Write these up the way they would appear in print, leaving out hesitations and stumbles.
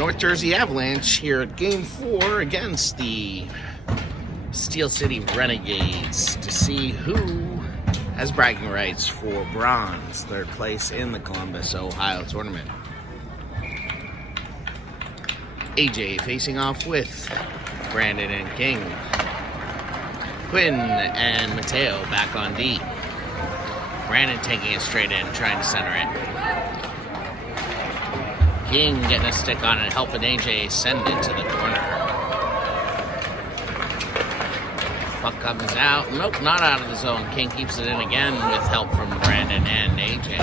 North Jersey Avalanche here at Game 4 against the Steel City Renegades to see who has bragging rights for bronze, third place in the Columbus, Ohio tournament. AJ facing off with Brandon and King. Quinn and Mateo back on D. Brandon taking it straight in, trying to center it. King getting a stick on it, helping AJ send it to the corner. Puck comes out. Nope, not out of the zone. King keeps it in again with help from Brandon and AJ.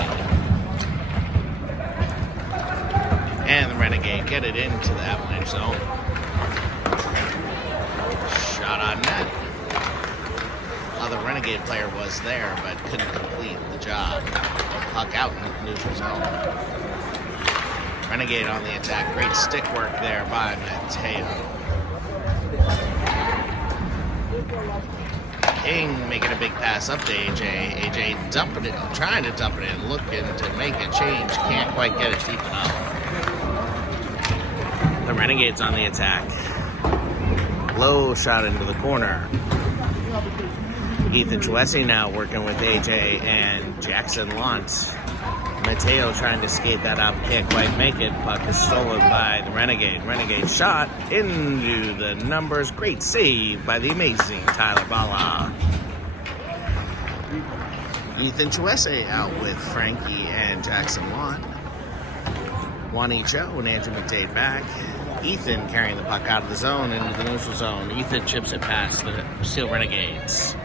And the Renegade get it into the Avalanche zone. Shot on net. The Renegade player was there, but couldn't complete the job. Puck out in the neutral zone. Renegade on the attack. Great stick work there by Mateo. King making a big pass up to AJ. AJ dumping it, trying to dump it in, looking to make a change. Can't quite get it deep enough. The Renegades on the attack. Low shot into the corner. Ethan Chouessi now working with AJ and Jackson Lunt. Mateo trying to skate that up, can't quite make it. Puck is stolen by the Renegade. Renegade shot into the numbers. Great save by the amazing Tyler Bala. Ethan Chouessi out with Frankie and Jackson Lunt. Juan Cho and Andrew McDade back. Ethan carrying the puck out of the zone into the neutral zone. Ethan chips it past the Steel Renegades.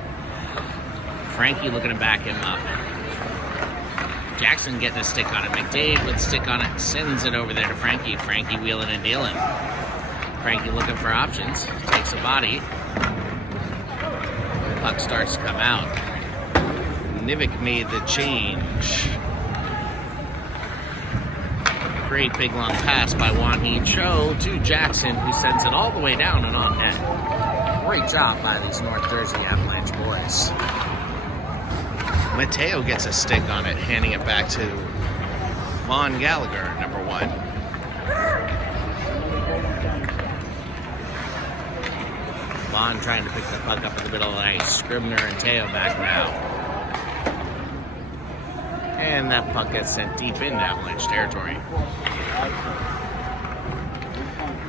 Frankie looking to back him up. Jackson getting a stick on it. McDade with a stick on it. Sends it over there to Frankie. Frankie wheeling and dealing. Frankie looking for options. Takes a body. Puck starts to come out. Nivik made the change. Great big long pass by Juan Cho to Jackson, who sends it all the way down and on net. Great job by these North Jersey Avalanche boys. Mateo gets a stick on it, handing it back to Vaughn Gallagher, number 1. Vaughn trying to pick the puck up in the middle of the ice. Scribner and Teo back now. And that puck gets sent deep into Avalanche territory.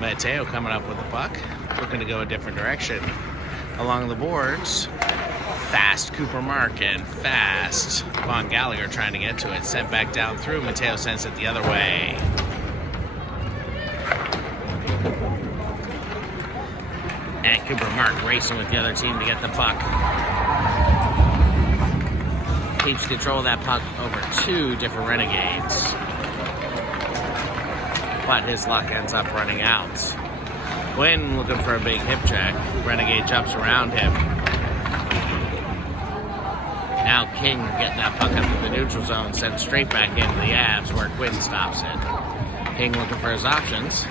Mateo coming up with the puck, looking to go a different direction. Along the boards, fast Cooper Mark and fast Vaughn Gallagher trying to get to it. Sent back down through. Mateo sends it the other way. And Cooper Mark racing with the other team to get the puck. Keeps control of that puck over 2 different Renegades. But his luck ends up running out. Quinn looking for a big hip check. Renegade jumps around him. Now King getting that puck up to the neutral zone, sent straight back into the Avs where Quinn stops it. King looking for his options.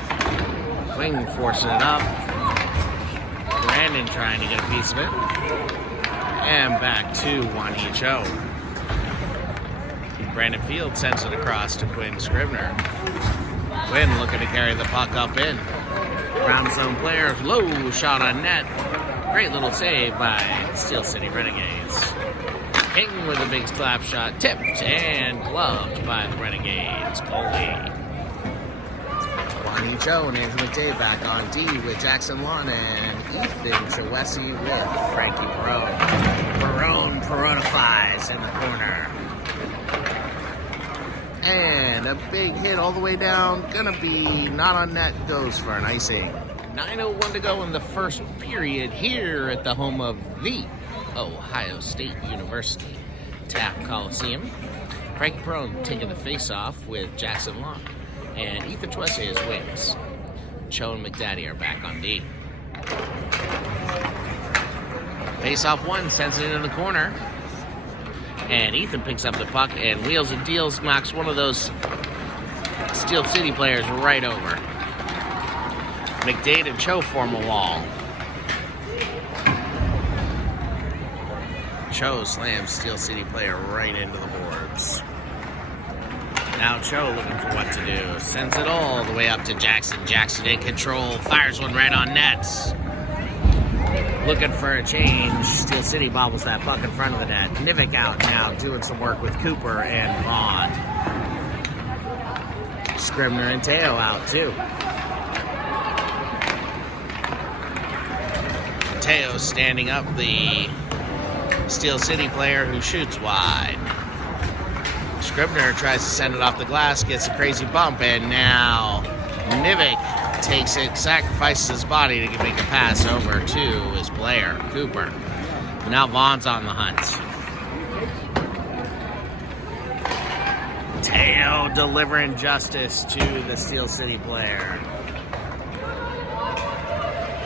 Quinn forcing it up. Brandon trying to get a piece of it. And back to Juan Cho. Brandon Field sends it across to Quinn Scribner. Quinn looking to carry the puck up in. Round zone player, low shot on net. Great little save by Steel City Renegades. King with a big slap shot, tipped and gloved by the Renegades goalie. Juan Cho and Andrew McDade back on D with Jackson Lunt and Ethan Chouessi with Frankie Perone. Peronifies in the corner. And a big hit all the way down. Gonna be not on net. Goes for an icing. 9:01 to go in the first period here at the home of the Ohio State University Tap Coliseum. Frankie Perone taking the face-off with Jackson Lunt. And Ethan Chouessi as wings. Cho and McDaddy are back on D. Face-off 1 sends it into the corner. And Ethan picks up the puck and wheels and deals, knocks one of those Steel City players right over. McDade and Cho form a wall. Cho slams Steel City player right into the boards. Now Cho looking for what to do. Sends it all the way up to Jackson. Jackson in control. Fires one right on nets. Looking for a change. Steel City bobbles that puck in front of the net. Nivik out now doing some work with Cooper and Vaughn. Scribner and Teo out too. Teo standing up the Steel City player who shoots wide. Scribner tries to send it off the glass, gets a crazy bump, and now Nivik takes it, sacrifices his body to make a pass over to his player, Cooper. Now Vaughn's on the hunt. Teo delivering justice to the Steel City player.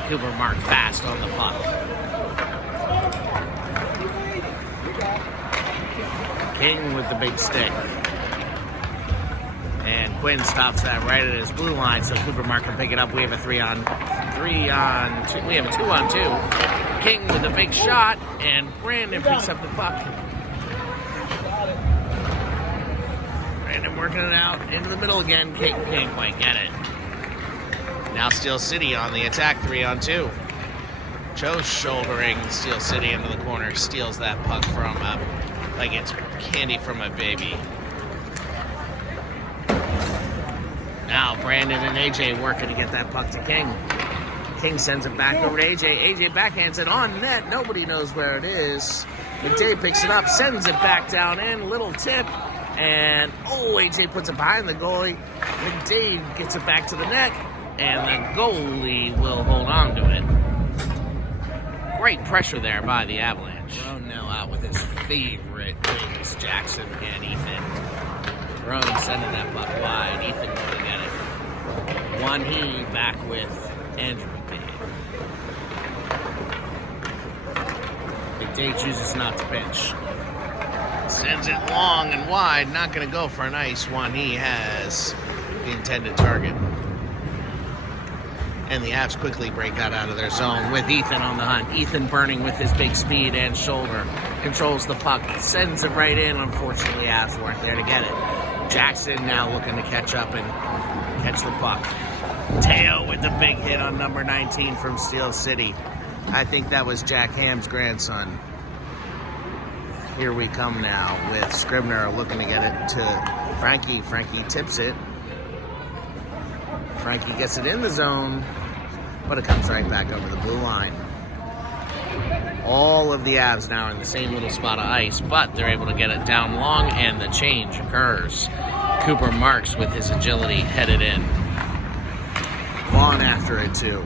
Cooper marked fast on the puck. King with the big stick. And Quinn stops that right at his blue line, so Cooper Mark can pick it up. We have a 3-on-2. We have a 2-on-2. King with a big shot, and Brandon picks up the puck. Brandon working it out into the middle again. King can't quite get it. Now Steel City on the attack, 3-on-2. Cho's shouldering Steel City into the corner, steals that puck from like it's candy from a baby. Now Brandon and AJ working to get that puck to King. King sends it back over to AJ. AJ backhands it on net. Nobody knows where it is. McDade picks it up, sends it back down in. Little tip. And, AJ puts it behind the goalie. McDade gets it back to the net. And the goalie will hold on to it. Great pressure there by the Avalanche. Ronell out with his favorite wings, Jackson and Ethan. Roan sending that puck wide. Ethan going to get it. One he back with Andrew McDade. McDade chooses not to pinch. Sends it long and wide. Not going to go for an ice one. He has the intended target. And the Avs quickly break that out of their zone with Ethan on the hunt. Ethan burning with his big speed and shoulder. Controls the puck. Sends it right in. Unfortunately, Avs weren't there to get it. Jackson now looking to catch up and catch the puck. Teo with the big hit on number 19 from Steel City. I think that was Jack Ham's grandson. Here we come now with Scribner looking to get it to Frankie. Frankie tips it. Frankie gets it in the zone, but it comes right back over the blue line. All of the Avs now are in the same little spot of ice, but they're able to get it down long, and the change occurs. Cooper Marks with his agility headed in. Vaughn after it too.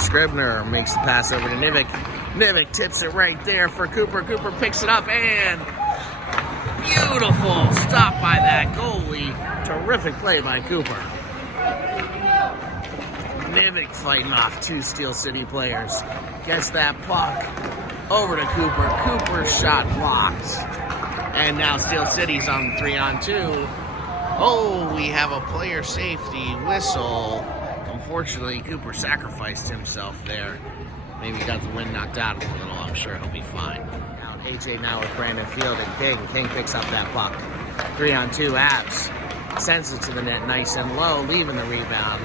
Scribner makes the pass over to Nivik. Nivik tips it right there for Cooper. Cooper picks it up, and beautiful stop by that goalie. Terrific play by Cooper. Nivik fighting off two Steel City players. Gets that puck over to Cooper. Cooper's shot blocked. And now Steel City's on 3-on-2. Oh, we have a player safety whistle. Unfortunately, Cooper sacrificed himself there. Maybe got the wind knocked out of him a little. I'm sure he'll be fine. Now AJ now with Brandon Field and King. King picks up that puck. 3-on-2 Avs. Sends it to the net nice and low, leaving the rebound.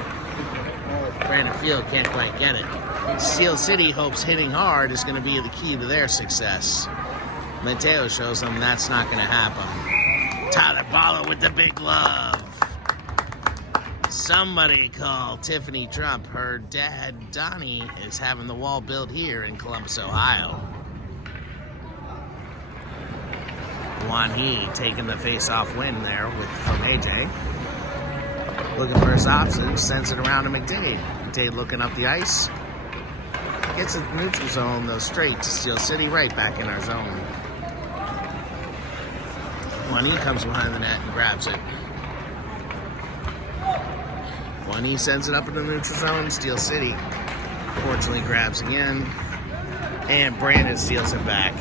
Brandon Field can't quite get it. Steel City hopes hitting hard is going to be the key to their success. Mateo shows them that's not going to happen. Tyler Balla with the big glove. Somebody call Tiffany Trump. Her dad, Donnie, is having the wall built here in Columbus, Ohio. Juan taking the face-off win there from AJ. Looking for his options, sends it around to McDade. McDade looking up the ice. Gets it neutral zone, though, straight to Steel City, right back in our zone. Juan comes behind the net and grabs it. Juan sends it up in the neutral zone. Steel City, fortunately, grabs again. And Brandon steals it back.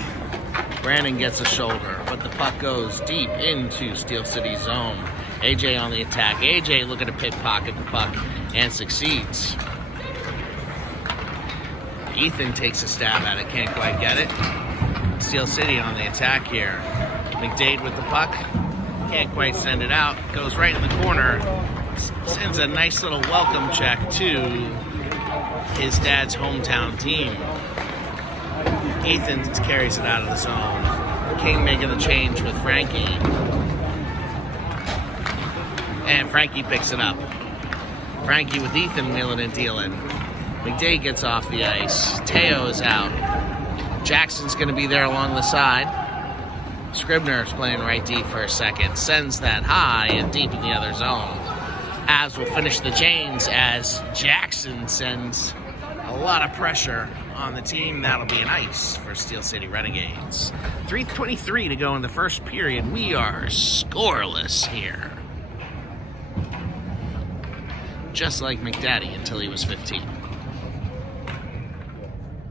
Brandon gets a shoulder, but the puck goes deep into Steel City's zone. AJ on the attack. AJ looking to pickpocket the puck and succeeds. Ethan takes a stab at it, can't quite get it. Steel City on the attack here. McDade with the puck. Can't quite send it out. Goes right in the corner. Sends a nice little welcome check to his dad's hometown team. Ethan carries it out of the zone. King making the change with Frankie. And Frankie picks it up. Frankie with Ethan wheeling and dealing. McDade gets off the ice. Teo is out. Jackson's going to be there along the side. Scribner's playing right deep for a second. Sends that high and deep in the other zone. Avs will finish the chains as Jackson sends a lot of pressure on the team. That'll be an ice for Steel City Renegades. 3:23 to go in the first period. We are scoreless here. Just like McDaddy until he was 15.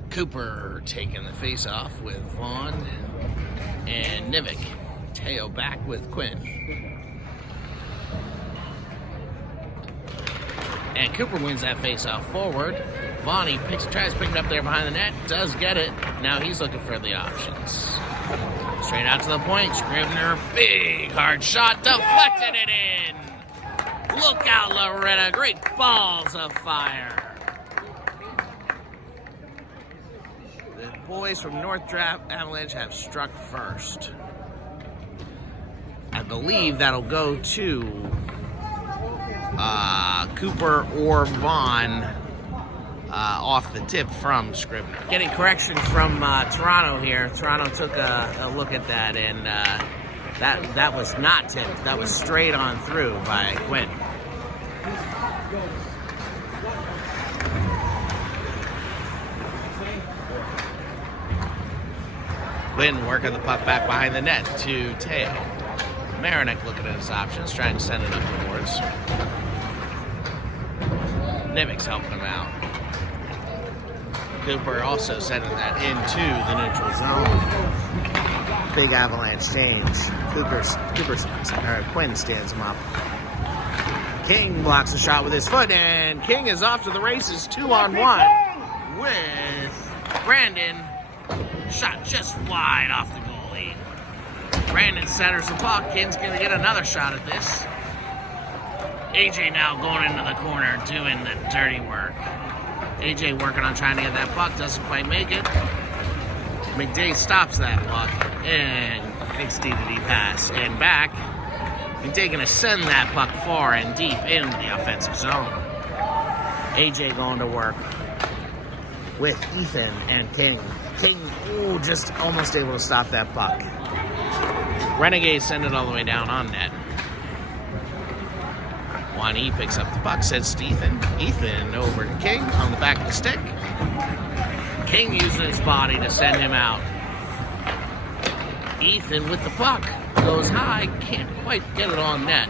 Cooper taking the face-off with Vaughn and Nivik. Teo back with Quinn. And Cooper wins that face-off forward. Vaughn tries to pick it up there behind the net. Does get it. Now he's looking for the options. Straight out to the point. Scribner, big hard shot. Deflected it in. Look out, Loretta. Great balls of fire. The boys from North Draft Avalanche have struck first. I believe that'll go to Cooper or Vaughn off the tip from Scribner. Getting correction from Toronto here. Toronto took a look at that, and that was not tipped. That was straight on through by Quinn. Quinn working the puck back behind the net to Teo. Marinek looking at his options, trying to send it up the boards. Nivik's helping him out. Cooper also sending that into the neutral zone. Big Avalanche change. Quinn stands him up. King blocks a shot with his foot, and King is off to the races 2-on-1 with Brandon. Shot just wide off the goalie. Brandon centers the puck. King's going to get another shot at this. AJ now going into the corner doing the dirty work. AJ working on trying to get that puck. Doesn't quite make it. McDade stops that puck and makes D-to-D pass. And back. McDade going to send that puck far and deep into the offensive zone. AJ going to work with Ethan and King. King, just almost able to stop that puck. Renegades send it all the way down on net. Juan E picks up the puck, sends to Ethan. Ethan over to King on the back of the stick. King using his body to send him out. Ethan with the puck. Goes high, can't quite get it on net.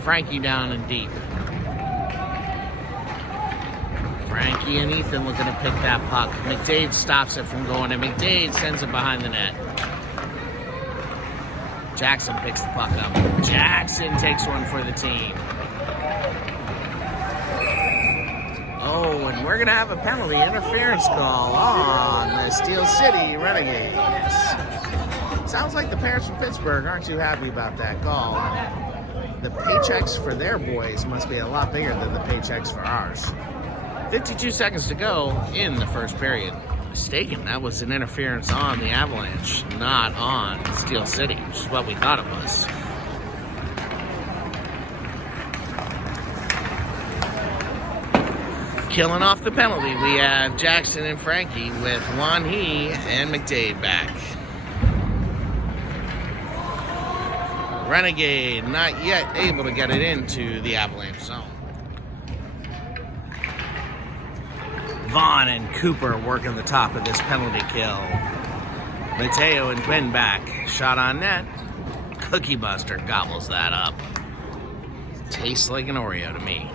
Frankie down and deep. Frankie and Ethan looking to pick that puck. McDade stops it from going, and McDade sends it behind the net. Jackson picks the puck up. Jackson takes one for the team. Oh, and we're going to have a penalty interference call on the Steel City Renegades. Sounds like the parents from Pittsburgh aren't too happy about that call. The paychecks for their boys must be a lot bigger than the paychecks for ours. 52 seconds to go in the first period. Mistaken, that was an interference on the Avalanche, not on Steel City, which is what we thought it was. Killing off the penalty, we have Jackson and Frankie with Juan He and McDade back. Renegade not yet able to get it into the Avalanche zone. Vaughn and Cooper working the top of this penalty kill. Mateo and Quinn back. Shot on net. Cookie Buster gobbles that up. Tastes like an Oreo to me.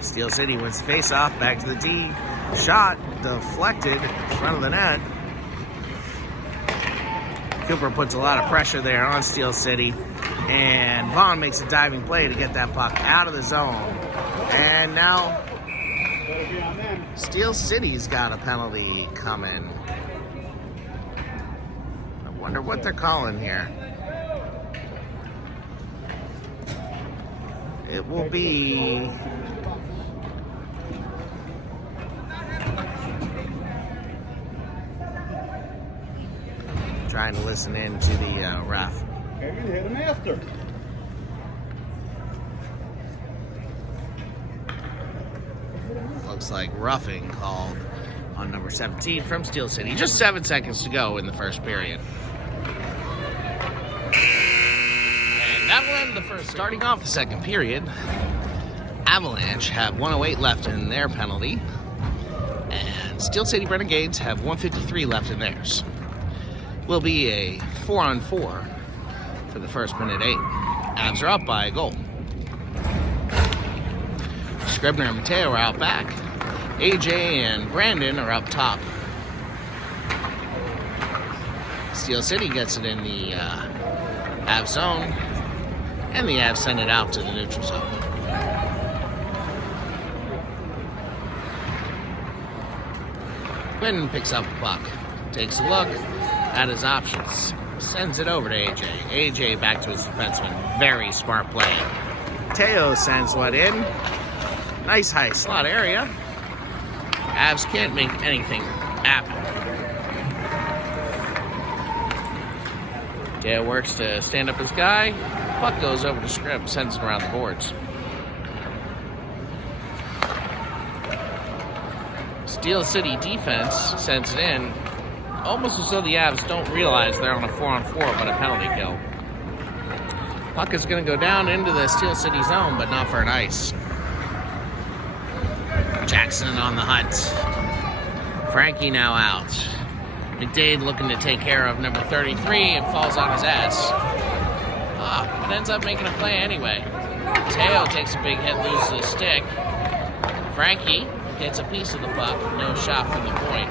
Steel City wins the face-off. Back to the D. Shot deflected in front of the net. Cooper puts a lot of pressure there on Steel City. And Vaughn makes a diving play to get that puck out of the zone. And now Steel City's got a penalty coming. I wonder what they're calling here. It will be trying to listen in to the ref. Maybe hit him after. Looks like roughing called on number 17 from Steel City. Just 7 seconds to go in the first period. And that will end the first. Starting off the second period, Avalanche have 108 left in their penalty, and Steel City Renegades have 153 left in theirs. Will be a 4-on-4 for the first minute 8. Avs are up by a goal. Scribner and Mateo are out back. AJ and Brandon are up top. Steel City gets it in the Avs zone, and the Avs send it out to the neutral zone. Quinn picks up the puck, takes a look at his options, sends it over to AJ. AJ back to his defenseman. Very smart play. Teo sends one in. Nice high slot area. Avs can't make anything happen. Teo works to stand up his guy. Puck goes over to Scribb, sends it around the boards. Steel City defense sends it in, almost as though the Avs don't realize they're on a 4-on-4, but a penalty kill. Puck is going to go down into the Steel City zone, but not for an ice. Jackson on the hunt. Frankie now out. McDade looking to take care of number 33 and falls on his ass. But ends up making a play anyway. Teo takes a big hit, loses his stick. Frankie gets a piece of the puck. No shot from the point.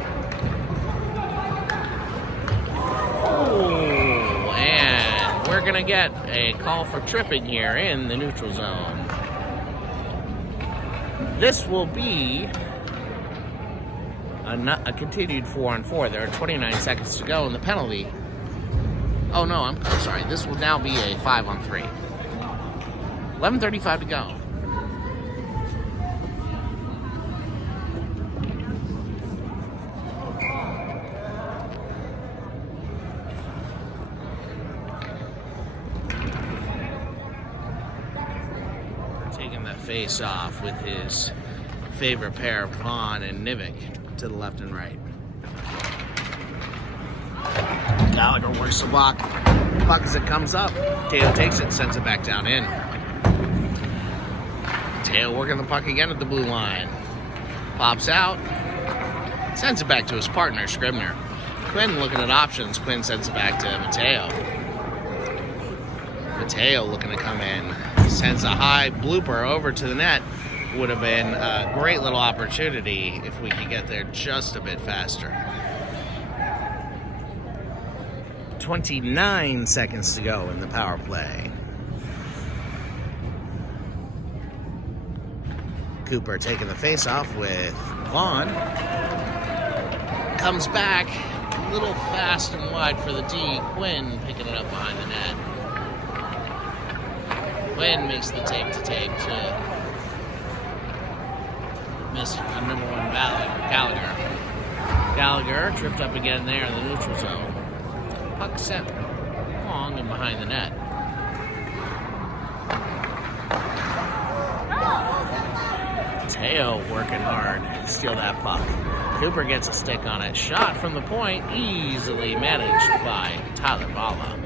Ooh, and we're going to get a call for tripping here in the neutral zone. This will be a continued 4-on-4. There are 29 seconds to go in the penalty. Oh no, I'm sorry. This will now be a 5-on-3. 11:35 to go. Taking that face off with his favorite pair of Vaughn and Nivik to the left and right. Gallagher works the block. Puck as it comes up. Teo takes it, sends it back down in. Teo working the puck again at the blue line. Pops out. Sends it back to his partner, Scribner. Quinn looking at options. Quinn sends it back to Mateo. Mateo looking to come in. Sends a high blooper over to the net. Would have been a great little opportunity if we could get there just a bit faster. 29 seconds to go in the power play. Cooper taking the face-off with Vaughn. Comes back a little fast and wide for the D. Quinn picking it up behind the net. Quinn makes the tape-to-tape to miss number 1 Gallagher. Gallagher tripped up again there in the neutral zone. Puck sent long and behind the net. Teo working hard to steal that puck. Cooper gets a stick on it. Shot from the point, easily managed by Tyler Bala.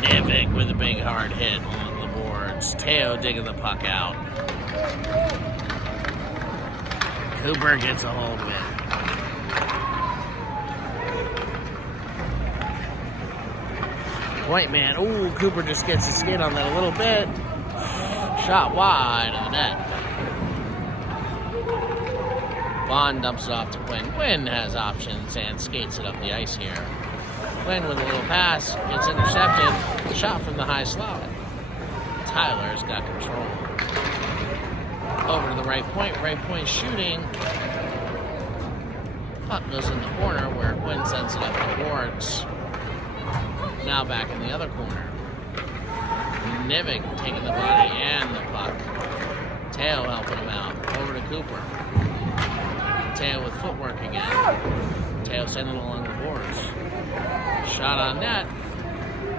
Nivik with a big hard hit along the boards. Teo digging the puck out. Cooper gets a hold of it. Point man. Ooh, Cooper just gets his skate on that a little bit. Shot wide of the net. Bond dumps it off to Quinn. Quinn has options and skates it up the ice here. Quinn with a little pass, gets intercepted. Shot from the high slot. Tyler's got control. Over to the right point shooting. Puck goes in the corner where Quinn sends it up the boards. Now back in the other corner. Nivik taking the body and the puck. Teo helping him out. Over to Cooper. Teo with footwork again. Teo sending it along the boards. Shot on net.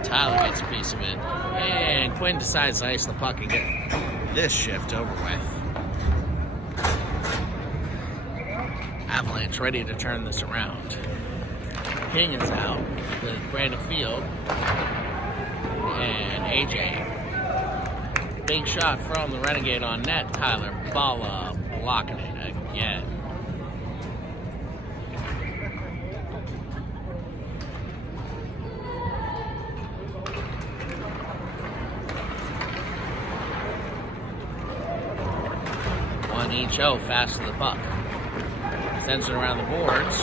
Tyler gets a piece of it. And Quinn decides to ice the puck and get this shift over with. Avalanche ready to turn this around. King is out with Brandon Field and AJ. Big shot from the Renegade on net. Tyler Bala blocking it again. One each O fast to the puck. Sends it around the boards.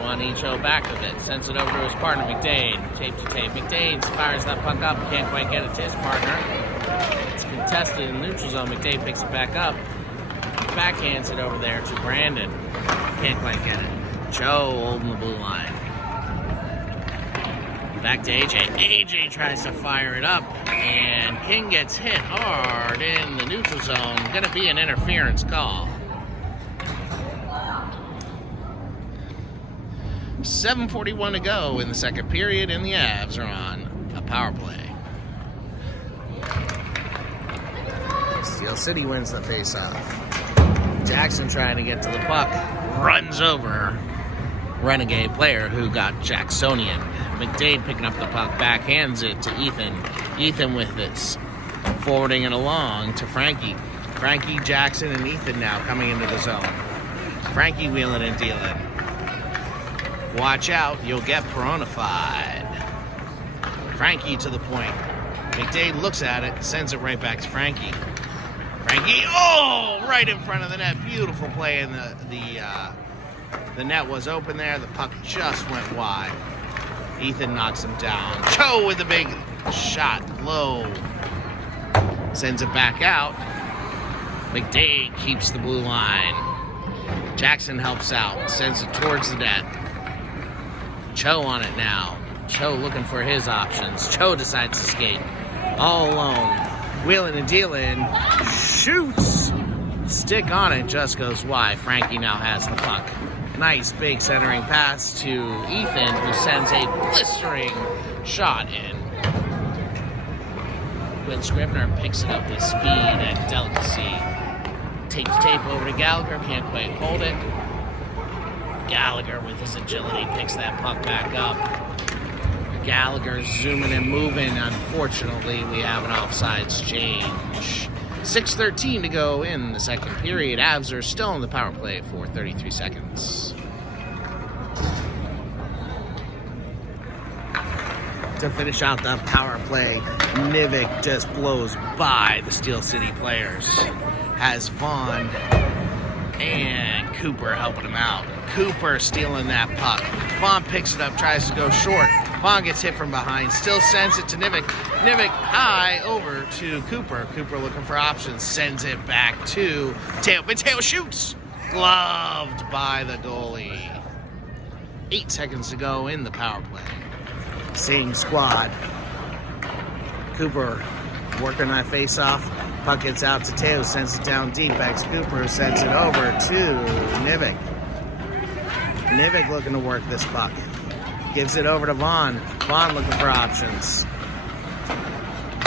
One each O back of it. Sends it over to his partner, McDade. Tape to tape. McDade fires that puck up. Can't quite get it to his partner. It's contested in the neutral zone. McDade picks it back up. Backhands it over there to Brandon. Can't quite get it. Joe holding the blue line. Back to AJ. AJ tries to fire it up. And King gets hit hard in the neutral zone. Going to be an interference call. 7:41 to go in the second period, and the Avs are on a power play. Steel City wins the faceoff. Jackson trying to get to the puck, runs over Renegade player who got Jacksonian. McDade picking up the puck, backhands it to Ethan. Ethan with this, forwarding it along to Frankie. Frankie, Jackson, and Ethan now coming into the zone. Frankie wheeling and dealing. Watch out, you'll get Peronified. Frankie to the point. McDade looks at it, sends it right back to Frankie. Frankie, oh, right in front of the net. Beautiful play, and the net was open there. The puck just went wide. Ethan knocks him down. Joe with a big shot, low. Sends it back out. McDade keeps the blue line. Jackson helps out, sends it towards the net. Cho on it now. Cho looking for his options. Cho decides to skate all alone. Wheeling and dealing. Shoots. Stick on it, just goes wide. Frankie now has the puck. Nice big centering pass to Ethan, who sends a blistering shot in. Quinn Scribner picks it up with speed and delicacy. Takes tape over to Gallagher, can't quite hold it. Gallagher with his agility picks that puck back up. Gallagher zooming and moving. Unfortunately, we have an offsides change. 6:13 to go in the second period. Avs are still in the power play for 33 seconds. To finish out the power play, Nivik just blows by the Steel City players. Has Vaughn and Cooper helping him out. Cooper stealing that puck. Vaughn picks it up, tries to go short. Vaughn gets hit from behind, still sends it to Nivik. Nivik high over to Cooper. Cooper looking for options, sends it back to Teo. But Teo shoots! Gloved by the goalie. 8 seconds to go in the power play. Same squad. Cooper working that face-off. Puck gets out to Teo, sends it down deep. Back to Cooper, sends it over to Nivik. Nivik looking to work this puck. Gives it over to Vaughn. Vaughn looking for options.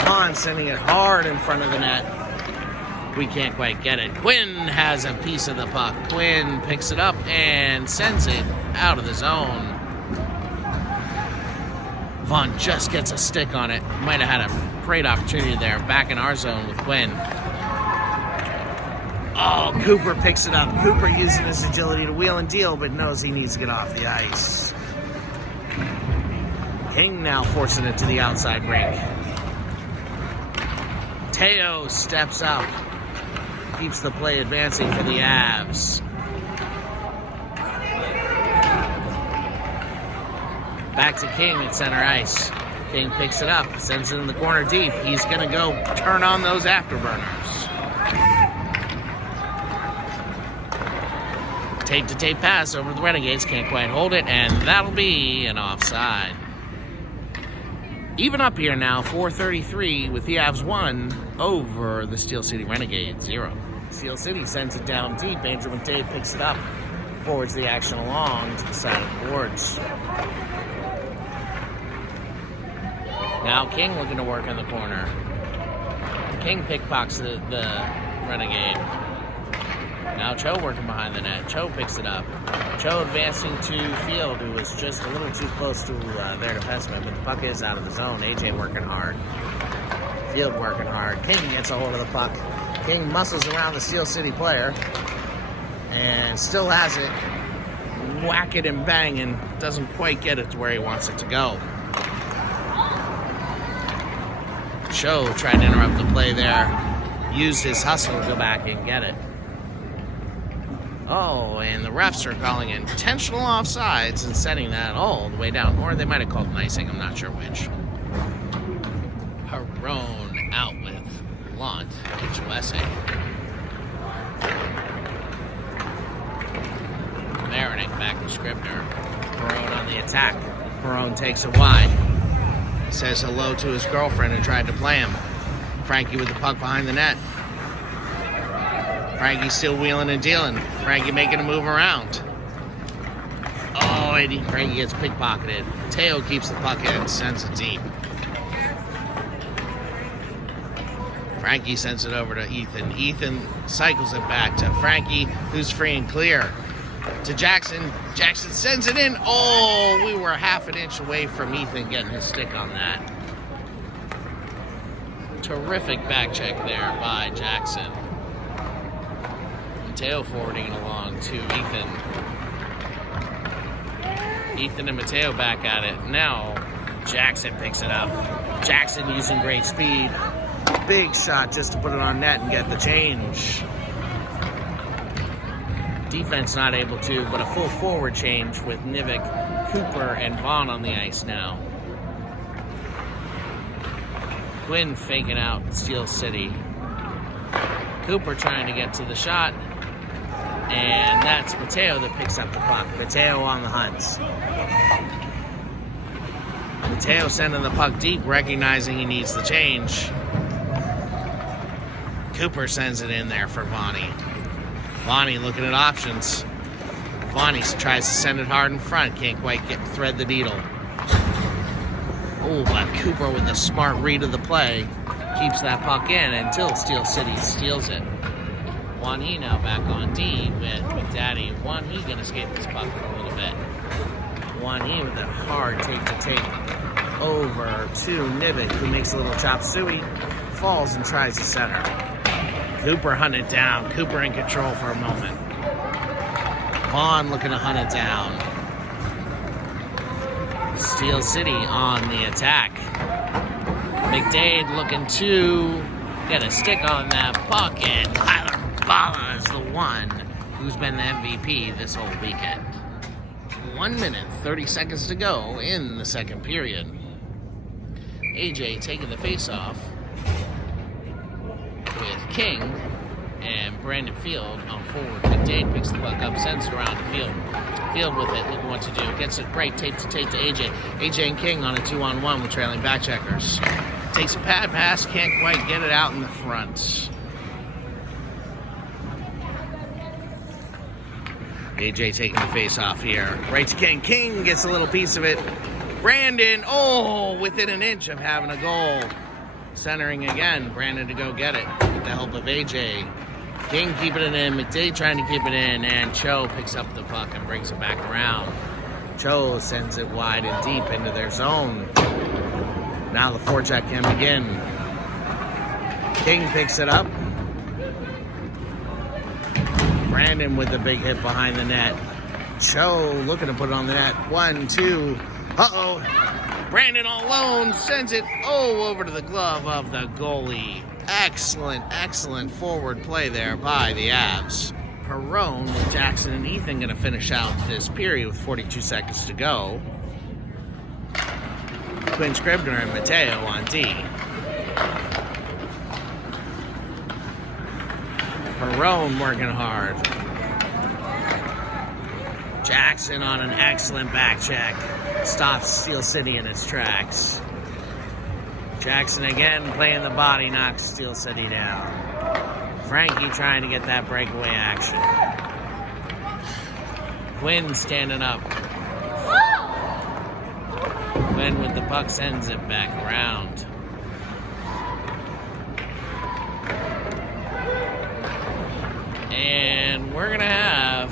Vaughn sending it hard in front of the net. We can't quite get it. Quinn has a piece of the puck. Quinn picks it up and sends it out of the zone. Vaughn just gets a stick on it. Might have had a great opportunity there. Back in our zone with Quinn. Oh, Cooper picks it up. Cooper using his agility to wheel and deal, but knows he needs to get off the ice. King now forcing it to the outside rink. Teo steps up. Keeps the play advancing for the Avs. Back to King at center ice. King picks it up, sends it in the corner deep. He's going to go turn on those afterburners. Tape-to-tape pass over the Renegades. Can't quite hold it, and that'll be an offside. Even up here now, 4:33 with the Avs 1 over the Steel City Renegades 0. Steel City sends it down deep. Andrew McDade picks it up, forwards the action along to the side of the boards. Now King looking to work in the corner. King pickpockets the Renegade. Now Cho working behind the net. Cho picks it up. Cho advancing to Field, who was just a little too close to their defenseman, but the puck is out of the zone. AJ working hard. Field working hard. King gets a hold of the puck. King muscles around the Steel City player and still has it. Whack it and bang, and doesn't quite get it to where he wants it to go. Cho tried to interrupt the play there. Used his hustle to go back and get it. Oh, and the refs are calling intentional offsides and setting that all the way down. Or they might have called an icing, I'm not sure which. Perron out with Lant, HOSA. Marinick back to Scribner. Perron on the attack. Perron takes it wide. Says hello to his girlfriend who tried to play him. Frankie with the puck behind the net. Frankie still wheeling and dealing. Frankie making a move around. Oh, and Frankie gets pickpocketed. Mateo keeps the puck in, sends it deep. Frankie sends it over to Ethan. Ethan cycles it back to Frankie, who's free and clear. To Jackson. Jackson sends it in. Oh, we were half an inch away from Ethan getting his stick on that. Terrific back check there by Jackson. Mateo forwarding it along to Ethan. Ethan and Mateo back at it. Now Jackson picks it up. Jackson using great speed. Big shot just to put it on net and get the change. Defense not able to, but a full forward change with Nivik, Cooper, and Vaughn on the ice now. Quinn faking out Steel City. Cooper trying to get to the shot. And that's Mateo that picks up the puck. Mateo on the hunt. Mateo sending the puck deep, recognizing he needs the change. Cooper sends it in there for Vonnie. Vonnie looking at options. Vonnie tries to send it hard in front. Can't quite thread the needle. Oh, but Cooper with a smart read of the play keeps that puck in until Steel City steals it. Juan He now back on D with McDaddy. Juan He gonna escape this puck for a little bit. Juan He with a hard take over to Nivik, who makes a little chop suey, falls and tries to center. Cooper hunted down. Cooper in control for a moment. Vaughn looking to hunt it down. Steel City on the attack. McDade looking to get a stick on that puck, and Tyler Bala is the one who's been the MVP this whole weekend. 1 minute, 30 seconds to go in the second period. AJ taking the face-off with King and Brandon Field on forward. McDade picks the puck up, sends it around to Field. Field with it, looking what to do. Gets it right, tape to AJ. AJ and King on a 2-on-1 with trailing back checkers. Takes a pad pass, can't quite get it out in the front. AJ taking the face off here. Right to King. King gets a little piece of it. Brandon, within an inch of having a goal. Centering again. Brandon to go get it with the help of AJ. King keeping it in. McDade trying to keep it in. And Cho picks up the puck and brings it back around. Cho sends it wide and deep into their zone. Now the forecheck can begin. King picks it up. Brandon with the big hit behind the net. Cho looking to put it on the net. 1, 2. Brandon all alone sends it over to the glove of the goalie. Excellent forward play there by the Avs. Perron with Jackson and Ethan going to finish out this period with 42 seconds to go. Quinn Scribner and Mateo on D. Perron working hard. Jackson on an excellent back check. Stops Steel City in its tracks. Jackson again playing the body, knocks Steel City down. Frankie trying to get that breakaway action. Quinn standing up. Quinn with the puck sends it back around. And we're going to have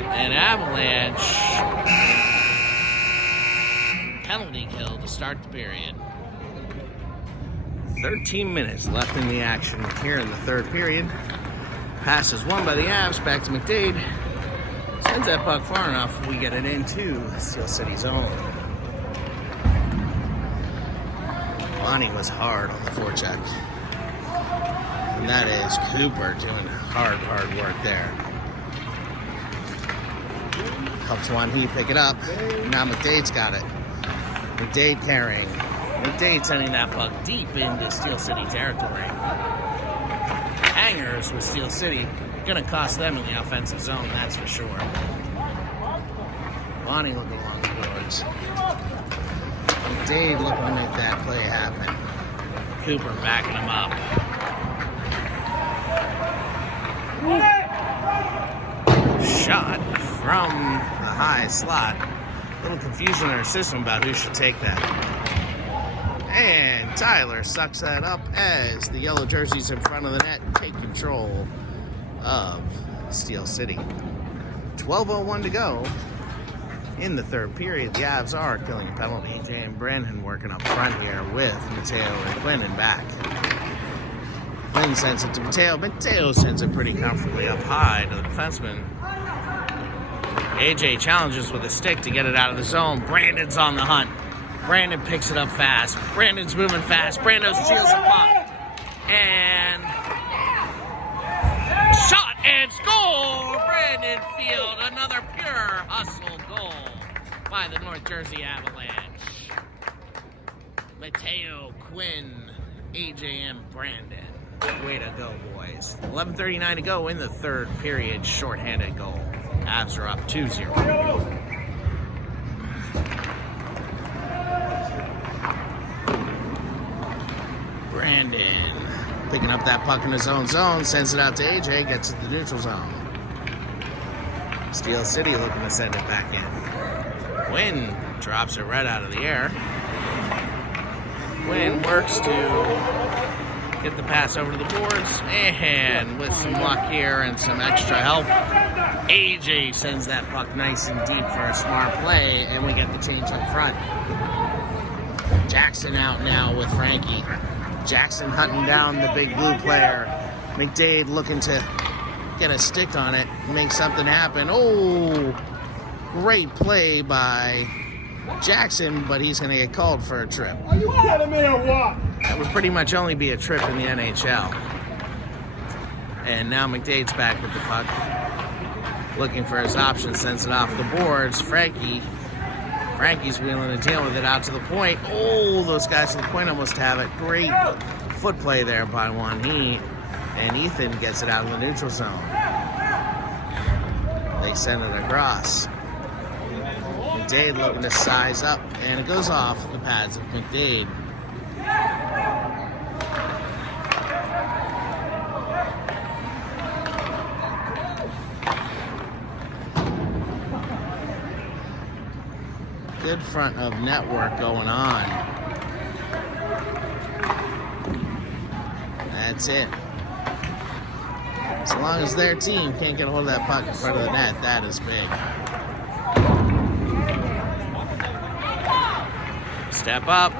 an Avalanche penalty kill to start the period. 13 minutes left in the action here in the third period. Pass is won by the Avs, back to McDade. Sends that puck far enough, we get it into Steel City zone. Lonnie was hard on the forecheck. And that is Cooper doing hard work there. Helps Wanhee pick it up. Now McDade's got it. McDade carrying. McDade sending that puck deep into Steel City territory. Hangers with Steel City. Gonna cost them in the offensive zone, that's for sure. Lonnie looking along the boards. McDade looking to make that play happen. Cooper backing him up. Shot from the high slot. A little confusion in our system about who should take that. And Tyler sucks that up as the yellow jerseys in front of the net take control of Steel City. 12:01 to go in the third period. The Avs are killing a penalty. Jay and Brandon working up front here with Mateo and Quinn in back. Quinn sends it to Mateo. Mateo sends it pretty comfortably up high to the defenseman. AJ challenges with a stick to get it out of the zone. Brandon's on the hunt. Brandon picks it up fast. Brandon's moving fast. Brando steals the puck. And shot and score! Brandon Field, another pure hustle goal by the North Jersey Avalanche. Mateo, Quinn, AJ, and Brandon. Way to go, boys. 11:39 to go in the third period. Shorthanded goal. Avs are up 2-0. Brandon picking up that puck in his own zone, sends it out to AJ, gets it to the neutral zone. Steel City looking to send it back in. Quinn drops it right out of the air. Quinn works to get the pass over to the boards, and with some luck here and some extra help, AJ sends that puck nice and deep for a smart play, and we get the change up front. Jackson out now with Frankie. Jackson hunting down the big blue player. McDade looking to get a stick on it, make something happen. Oh, great play by Jackson, but he's going to get called for a trip. Are you kidding me or what? That would pretty much only be a trip in the NHL. And now McDade's back with the puck. Looking for his option, sends it off the boards. Frankie's wheeling a deal with it out to the point. Oh, those guys to the point almost have it. Great foot play there by Wanhee. And Ethan gets it out of the neutral zone. They send it across. McDade looking to size up, and it goes off the pads of McDade. Good front of network going on. That's it. As long as their team can't get a hold of that puck in front of the net, that is big. Step up.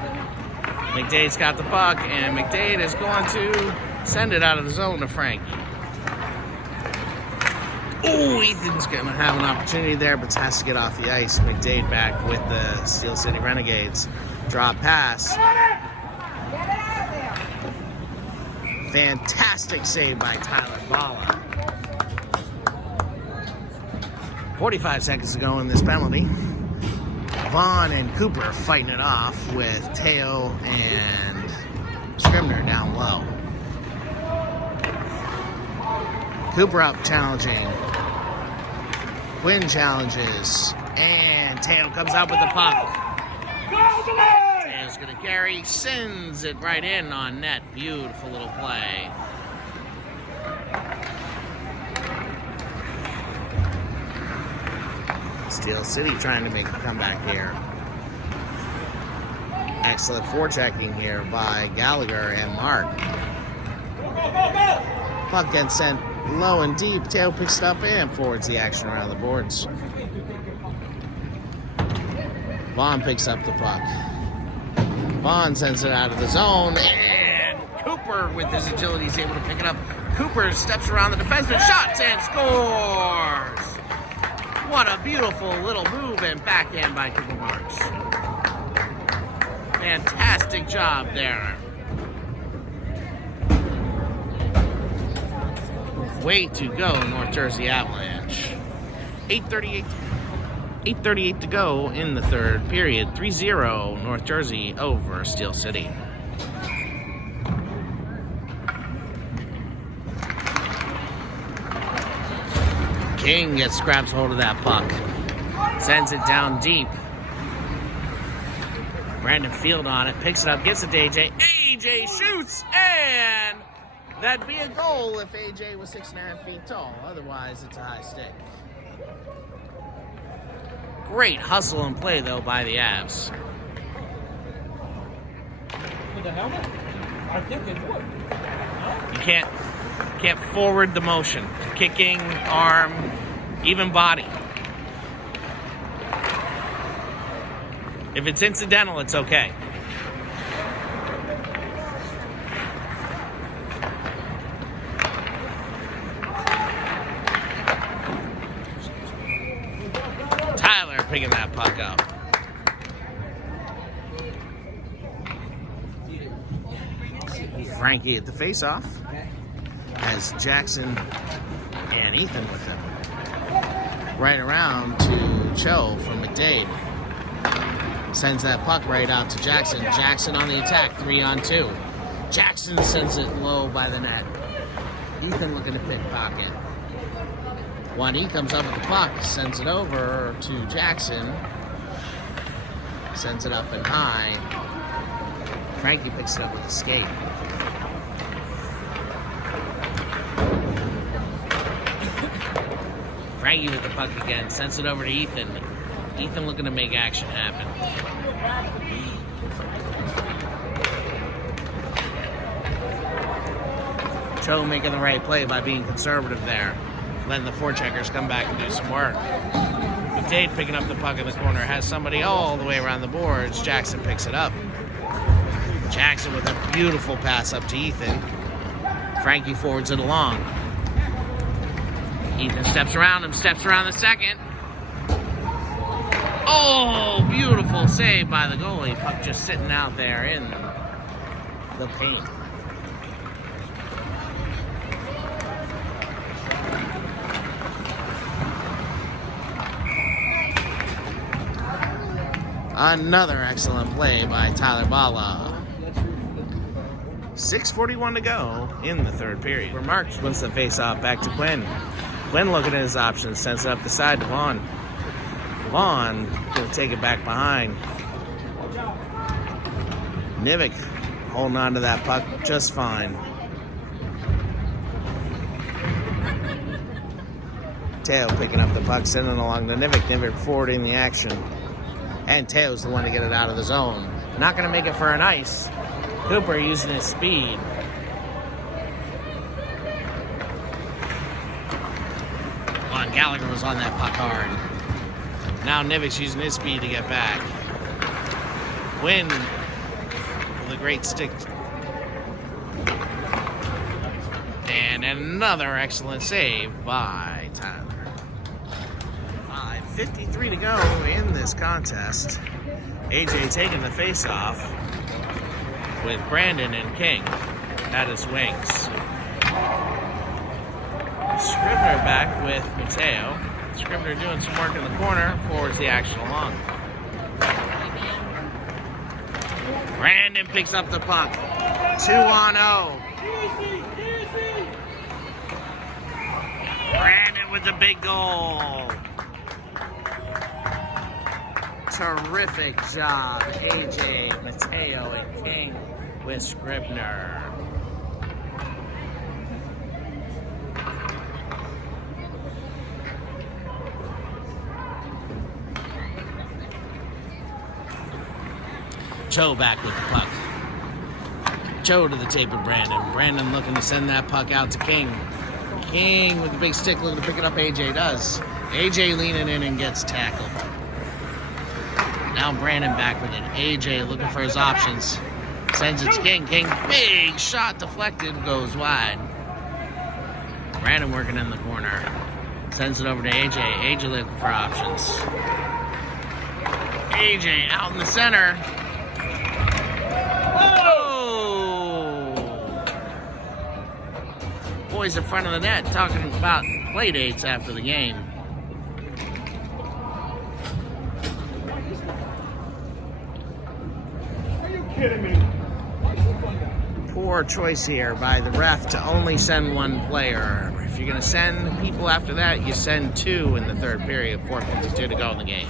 McDade's got the puck, and McDade is going to send it out of the zone to Frankie. Oh, Ethan's going to have an opportunity there, but has to get off the ice. McDade back with the Steel City Renegades. Drop pass. Fantastic save by Tyler Bala. 45 seconds to go in this penalty. Vaughn and Cooper fighting it off with Teo and Scribner down low. Cooper up challenging. Quinn challenges. And Teo comes out with the puck. Teo's Taylor's going to carry, sends it right in on net. Beautiful little play. Steel City trying to make a comeback here. Excellent forechecking here by Gallagher and Mark. Puck gets sent low and deep. Teo picks it up and forwards the action around the boards. Vaughn picks up the puck. Vaughn sends it out of the zone, and Cooper, with his agility, is able to pick it up. Cooper steps around the defenseman, shots, and scores! What a beautiful little move and backhand by Cooper Marks. Fantastic job there. Way to go, North Jersey Avalanche. 8:38 to go in the third period. 3-0 North Jersey over Steel City. King grabs hold of that puck. Sends it down deep. Brandon Field on it. Picks it up. Gives it to AJ. AJ shoots. And that'd be a goal if AJ was 6.5 feet tall. Otherwise, it's a high stick. Great hustle and play, though, by the Avs. For the helmet? I think it would. You can't forward the motion. Kicking, arm, even body. If it's incidental, it's okay. Tyler picking that puck up. Frankie at the faceoff has Jackson and Ethan with him. Right around to Cho from McDade. Sends that puck right out to Jackson. Jackson on the attack, 3-on-2. Jackson sends it low by the net. Ethan looking to pickpocket. Juan comes up with the puck, sends it over to Jackson. Sends it up and high. Frankie picks it up with a skate. Frankie with the puck again, sends it over to Ethan. Ethan looking to make action happen. Cho making the right play by being conservative there. Letting the forecheckers come back and do some work. McDade picking up the puck in the corner, has somebody all the way around the boards. Jackson picks it up. Jackson with a beautiful pass up to Ethan. Frankie forwards it along. Ethan steps around him, steps around the second. Oh, beautiful save by the goalie. Puck just sitting out there in the paint. Another excellent play by Tyler Bala. 6:41 to go in the third period. Marks wins the face-off back to Quinn. Quinn looking at his options, sends it up the side to Vaughn. Vaughn going to take it back behind. Nivik holding on to that puck just fine. Teo picking up the puck, sending it along to Nivik. Nivik forwarding the action. And Teo's the one to get it out of the zone. Not going to make it for an ice. Cooper using his speed. Oh, Gallagher was on that puck hard. Now Nivik's using his speed to get back. Quinn with a great stick. And another excellent save by Tyler. 5:53 to go in this contest. AJ taking the face-off with Brandon and King at his wings. Scribner back with Mateo. Scribner doing some work in the corner, forwards the action along. Brandon picks up the puck. 2-on-0. Brandon with the big goal. terrific job, AJ, Mateo, and King with Scribner. Cho back with the puck. Cho to the tape of Brandon. Brandon looking to send that puck out to King. King with the big stick looking to pick it up. AJ does. AJ leaning in and gets tackled. Now Brandon back with it. AJ looking for his options. Sends it to King. King, big shot deflected, goes wide. Brandon working in the corner. Sends it over to AJ. AJ looking for options. AJ out in the center. Boys in front of the net talking about play dates after the game. Are you kidding me? Poor choice here by the ref to only send one player. If you're going to send people after that, you send two in the third period. 4:52 to go in the game.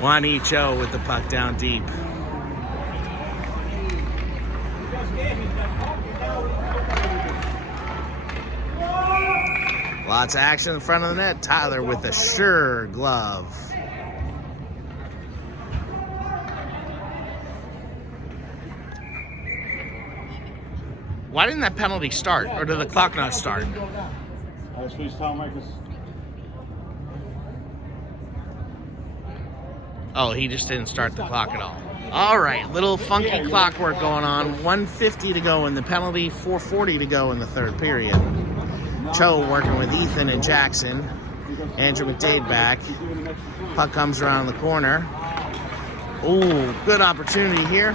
Juan Cho with the puck down deep. Lots of action in front of the net. Tyler with a sure glove. Why didn't that penalty start? Or did the clock not start? Oh, he just didn't start the clock at all. All right, little funky clockwork going on. 1:50 to go in the penalty, 4:40 to go in the third period. Cho working with Ethan and Jackson. Andrew McDade back. Puck comes around the corner. Ooh, good opportunity here.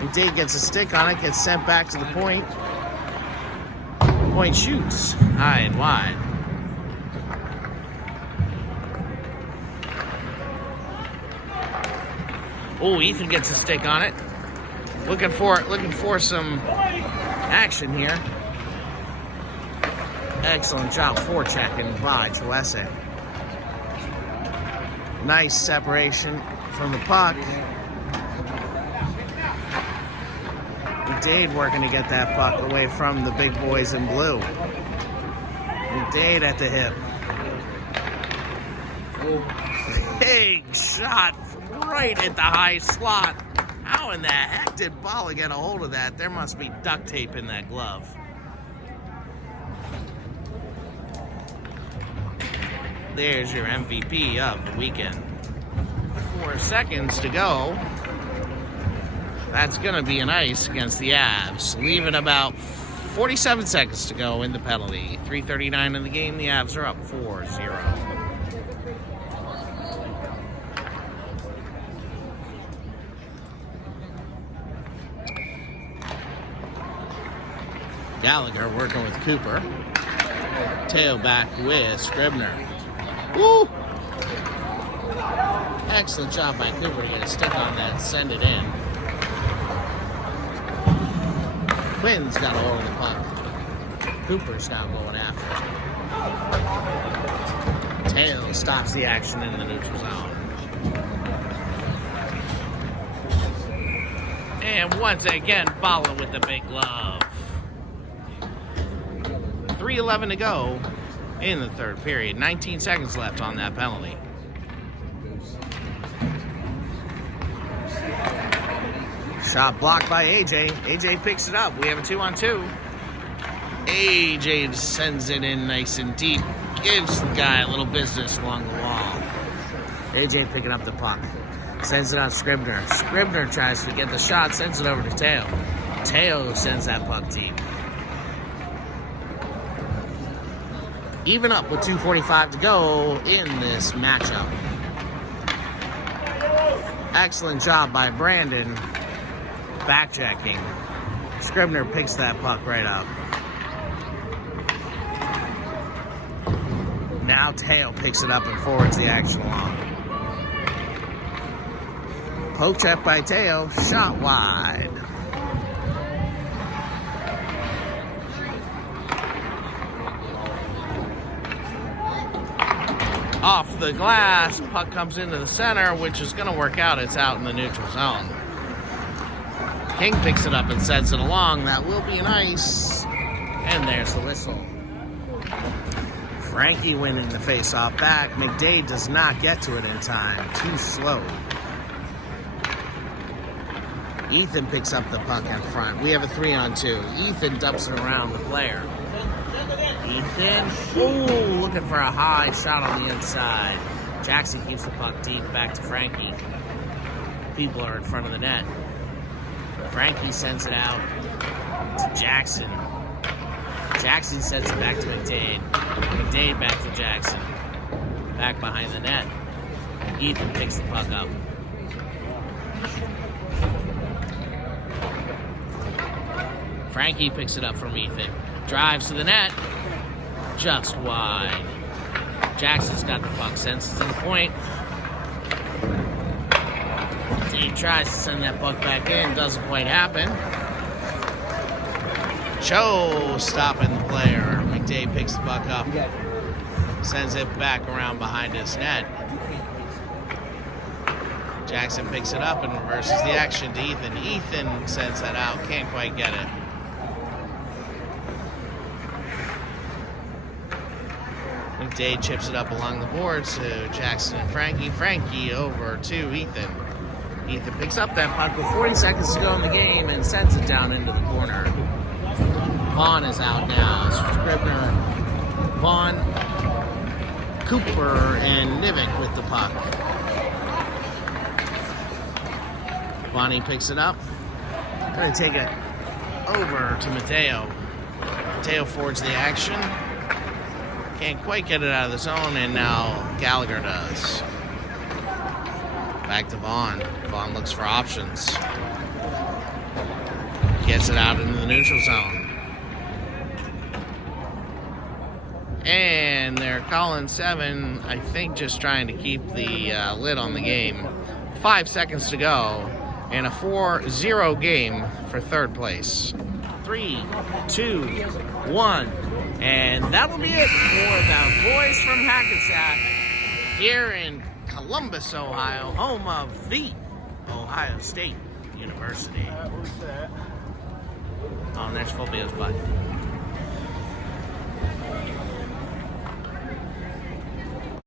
McDade gets a stick on it, gets sent back to the point. Point shoots high and wide. Oh, Ethan gets a stick on it. Looking for some action here. Excellent job forechecking by Chouesse. Nice separation from the puck. McDade working to get that puck away from the big boys in blue. McDade at the hip. Big shot right at the high slot. How in the heck did Bala get a hold of that? There must be duct tape in that glove. There's your MVP of the weekend. 4 seconds to go. That's going to be an ice against the Avs. Leaving about 47 seconds to go in the penalty. 3:39 in the game. The Avs are up 4-0. Gallagher working with Cooper. Tail back with Scribner. Woo! Excellent job by Cooper to get a stick on that and send it in. Quinn's got a hold of the puck. Cooper's now going after it. Tail stops the action in the neutral zone. And once again, Bala with the big glove. 3:11 to go in the third period. 19 seconds left on that penalty. Shot blocked by AJ. AJ picks it up. We have a 2-on-2. AJ sends it in nice and deep. Gives the guy a little business along the wall. AJ picking up the puck. Sends it out to Scribner. Scribner tries to get the shot. Sends it over to Teo. Teo sends that puck deep. Even up with 2:45 to go in this matchup. Excellent job by Brandon. Backchecking. Scribner picks that puck right up. Now Teo picks it up and forwards the action along. Poke check by Teo. Shot wide. Off the glass, puck comes into the center, which is going to work out. It's out in the neutral zone. King picks it up and sends it along. That will be an ice. And there's the whistle. Frankie winning the face-off back. McDade does not get to it in time. Too slow. Ethan picks up the puck in front. We have a 3-on-2. Ethan dumps it around the player. Ethan, looking for a high shot on the inside. Jackson keeps the puck deep back to Frankie. People are in front of the net. Frankie sends it out to Jackson. Jackson sends it back to McDade. McDade back to Jackson. Back behind the net. Ethan picks the puck up. Frankie picks it up from Ethan. Drives to the net. Just wide. Jackson's got the puck, sends it to the point. Dave tries to send that puck back in. Doesn't quite happen. Cho stopping the player. McDade picks the puck up. Sends it back around behind his net. Jackson picks it up and reverses the action to Ethan. Ethan sends that out. Can't quite get it. McDade chips it up along the boards to Jackson and Frankie. Frankie over to Ethan. Ethan picks up that puck with 40 seconds to go in the game and sends it down into the corner. Vaughn is out now. Scribner, Vaughn, Cooper, and Nivik with the puck. Bonnie picks it up. Going to take it over to Mateo. Mateo forwards the action. Can't quite get it out of the zone, and now Gallagher does. Back to Vaughn. Vaughn looks for options. Gets it out into the neutral zone. And they're calling 7, I think just trying to keep the lid on the game. 5 seconds to go, and a 4-0 game for third place. 3, 2, 1. And that'll be it for the boys from Hackensack here in Columbus, Ohio, home of the Ohio State University. Oh, and there's Fulvio's butt.